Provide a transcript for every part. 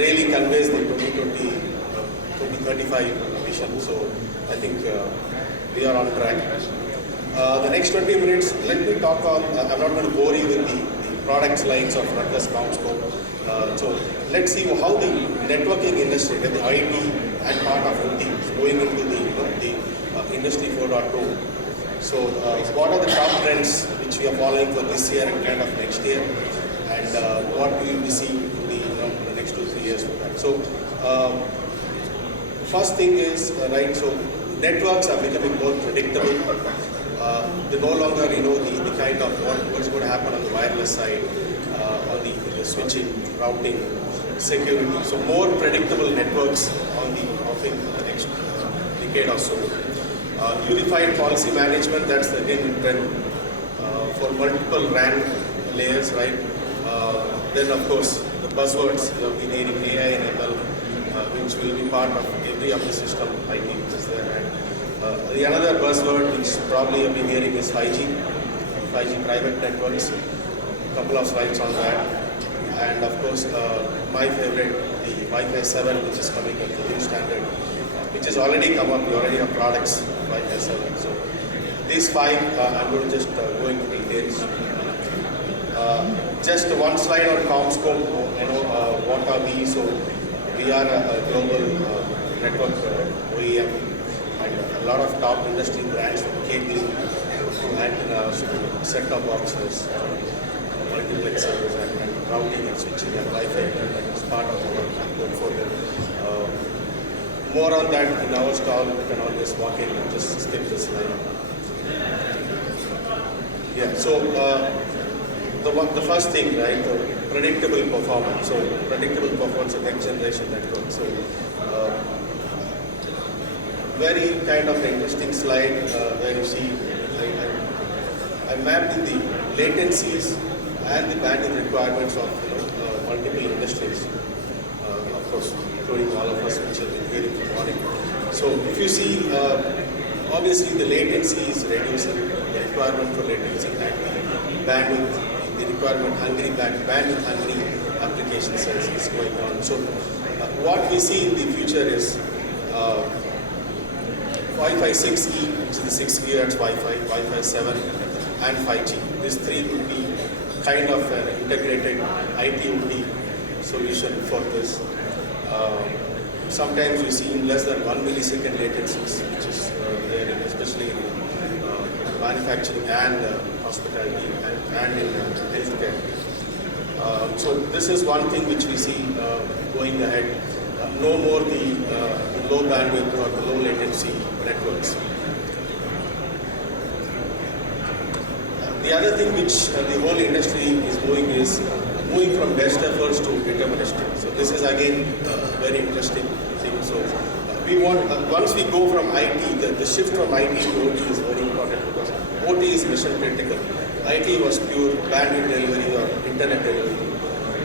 really conveys the 2035 vision. So I think we are on track. The next 20 minutes, let me talk on, I'm not going to bore you with the product slides of Rutgers CommScope. So let's see how the networking industry, the IT and part of OT is going into the Industry 4.2. So what are the top trends which we are following for this year and kind of next year, and what we will be seeing in the next 2-3 years for that. So first thing is, right, so networks are becoming more predictable. They no longer, the kind of what's going to happen on the wireless side, on the switching, routing, security. So more predictable networks on the offering for the next decade or so. Unified policy management, that's again trend for multiple RAN layers, right? Then of course the buzzwords you have been hearing, AI and ML, which will be part of every of the system IT which is there. And the another buzzword which probably you have been hearing is 5G private networks. A couple of slides on that. And of course, my favorite, the Wi-Fi 7, which is coming up, the new standard, which has already come up. We already have products, Wi-Fi 7. So these 5, I'm going to just go into details. Just one slide on CommScope. What are we? So we are a global network OEM, and a lot of top industry brands from cabling to antennas to set-top boxes, multiplexers, and routing and switching and Wi-Fi is part of our portfolio. More on that in our stall. You can always walk in and just skip this slide. Yeah. So the first thing, right? Predictable performance. So predictable performance of next generation network. So very kind of interesting slide where you see I mapped in the latencies and the bandwidth requirements of multiple industries, of course, including all of us which have been hearing from morning. So if you see, obviously the latency is reducing, the requirement for latency and the bandwidth, the requirement hungry bandwidth hungry application sets is going on. So what we see in the future is Wi-Fi 6E, which is the 6 GHz Wi-Fi, Wi-Fi 7, and 5G. These three will be kind of an integrated IT-OT solution for this. Sometimes we see in less than 1 millisecond latencies, which is there, especially in manufacturing and hospitality and in healthcare. So this is one thing which we see going ahead. No more the low bandwidth or the low latency networks. The other thing which the whole industry is doing is moving from best efforts to deterministic. So this is again very interesting thing. So we want, once we go from IT, the shift from IT to OT is very important because OT is mission critical. IT was pure bandwidth delivery or internet delivery,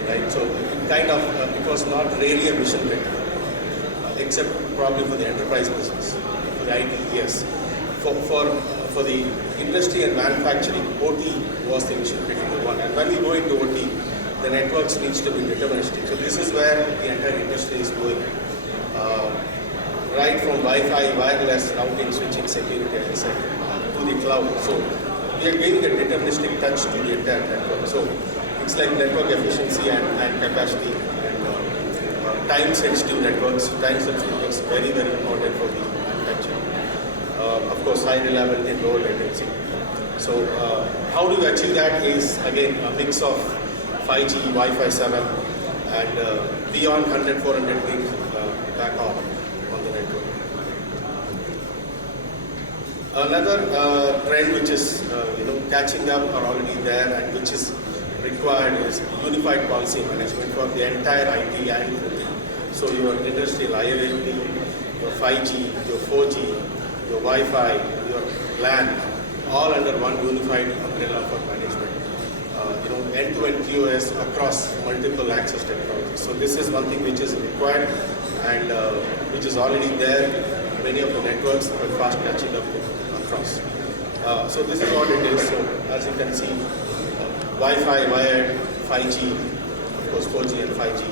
right? So it was not really a mission critical, except probably for the enterprise business. For the IT, yes. For the industry and manufacturing, OT was the mission critical one. And when we go into OT, the networks needs to be deterministic. So this is where the entire industry is going. Right from Wi-Fi, wireless, routing, switching, security, as I said, to the cloud. So we are giving a deterministic touch to the entire network. So it's like network efficiency and capacity and time-sensitive networks. Time-sensitive networks very, very important for the manufacturing. Of course, high reliability and low latency. So how do you achieve that is, again, a mix of 5G, Wi-Fi 7, and beyond 100, 400 gig backhaul on the network. Another trend which is catching up or already there and which is required is unified policy management for the entire IT and OT. So your industrial IoT, your 5G, your 4G, your Wi-Fi, your LAN, all under one unified umbrella for management. End-to-end QoS across multiple access technologies. So this is one thing which is required and which is already there. Many of the networks are fast catching up across. So this is what it is. So as you can see, Wi-Fi, wired, 5G, of course 4G and 5G,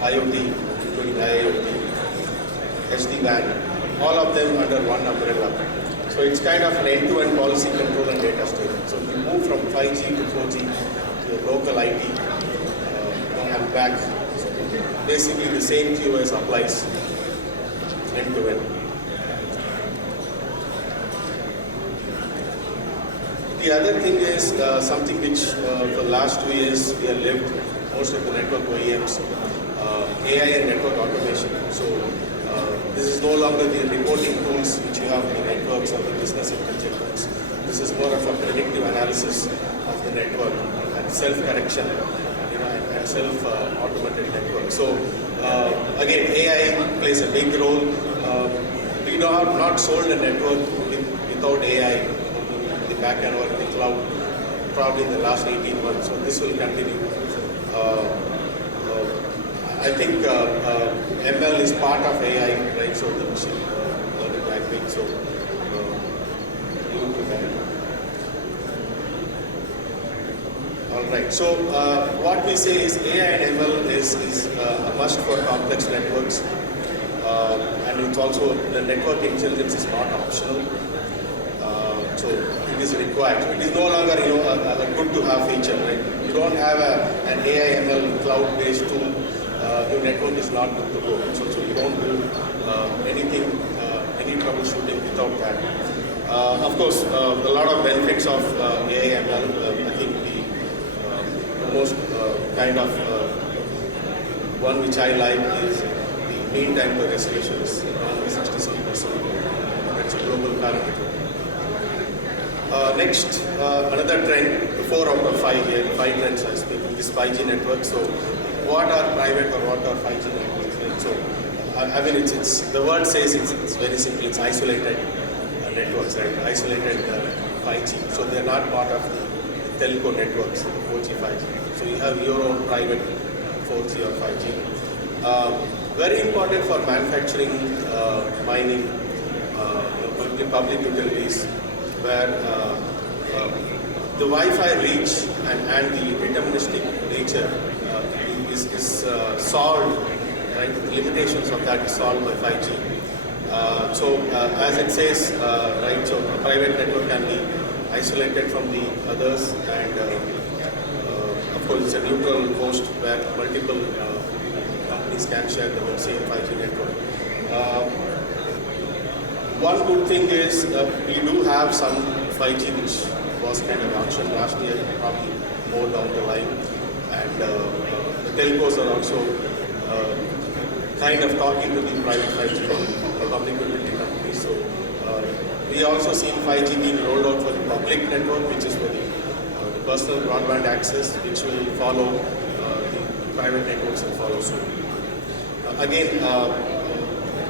IoT, including IIoT, SD-WAN, all of them under one umbrella. So it's kind of an end-to-end policy control and data storage. So we move from 5G to 4G to the local IT and back. So basically the same QoS applies end-to-end. The other thing is something which for the last 2 years we have lived, most of the network OEMs, AI and network automation. So this is no longer the reporting tools which you have in the networks or the business intelligence. This is more of a predictive analysis of the network and self-correction, and self-automated network. So again, AI plays a big role. We have not sold a network without AI in the back end or in the cloud probably in the last 18 months. So this will continue. I think ML is part of AI, right? So the machine learning language. So to that. All right. So what we say is AI and ML is a must for complex networks, and it's also the network intelligence is not optional. So it is required. So it is no longer a good to have feature, right? You don't have an AI ML cloud-based tool. Your network is not good to go. So you don't do anything, any troubleshooting without that. Of course, a lot of benefits of AI ML. I think the most kind of one which I like is the mean time to resolution is around 67%. That's a global parameter. Next, another trend, 4 out of 5 here, 5 trends I speak, is 5G network. So what are private or what are 5G networks? Right? So I mean, it's the word says it's very simple. It's isolated networks, right? Isolated 5G. So they're not part of the telco networks, 4G, 5G. So you have your own private 4G or 5G. Very important for manufacturing, mining, public utilities, where the Wi-Fi reach and the deterministic nature is solved, right? The limitations of that is solved by 5G. So as it says, right, so a private network can be isolated from the others, and of course it's a neutral host where multiple companies can share the same 5G network. One good thing is we do have some 5G which was kind of auctioned last year, probably more down the line, and the telcos are also kind of talking to the private 5G public utility companies. So we also seen 5G being rolled out for the public network, which is for the personal broadband access, which will follow the private networks and follow soon. Again,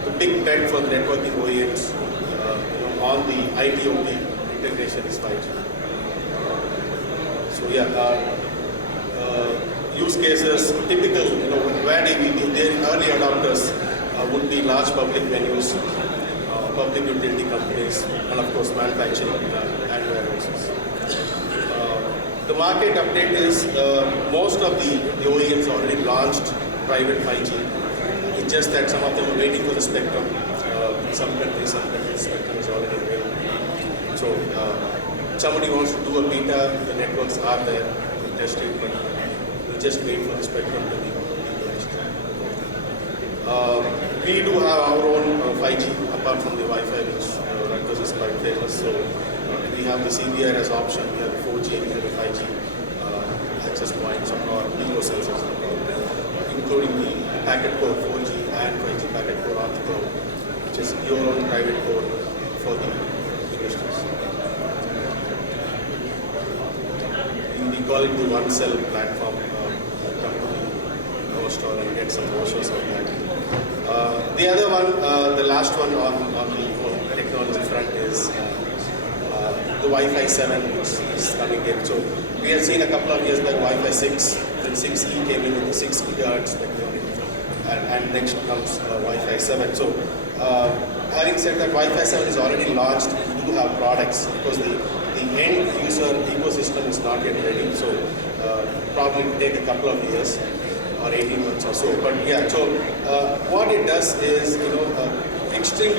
the big bet for the networking OEMs on the IoT integration is 5G. So yeah, use cases, typical, where the early adopters would be large public venues, public utility companies, and of course manufacturing and warehouses. The market update is most of the OEMs already launched private 5G. It's just that some of them are waiting for the spectrum. In some countries, the spectrum is already available. So somebody wants to do a beta, the networks are there to test it, but we just wait for the spectrum to be utilized. We do have our own 5G apart from the Wi-Fi, which Rutgers is quite famous. So we have the CBR as option, we have the 4G, we have the 5G access points or eco-sensors, including the packet core 4G and 5G packet core on the cloud, which is your own private core for the industries. We call it the one cell platform. Come to our store and get some brochures on that. The other one, the last one on the technology front is the Wi-Fi 7, which is coming in. So we have seen a couple of years back Wi-Fi 6, then 6E came in with the 6 GHz spectrum, and next comes Wi-Fi 7. So having said that, Wi-Fi 7 is already launched. We do have products because the end user ecosystem is not yet ready. So probably will take a couple of years. or 18 months or so. But yeah, so what it does is, extremely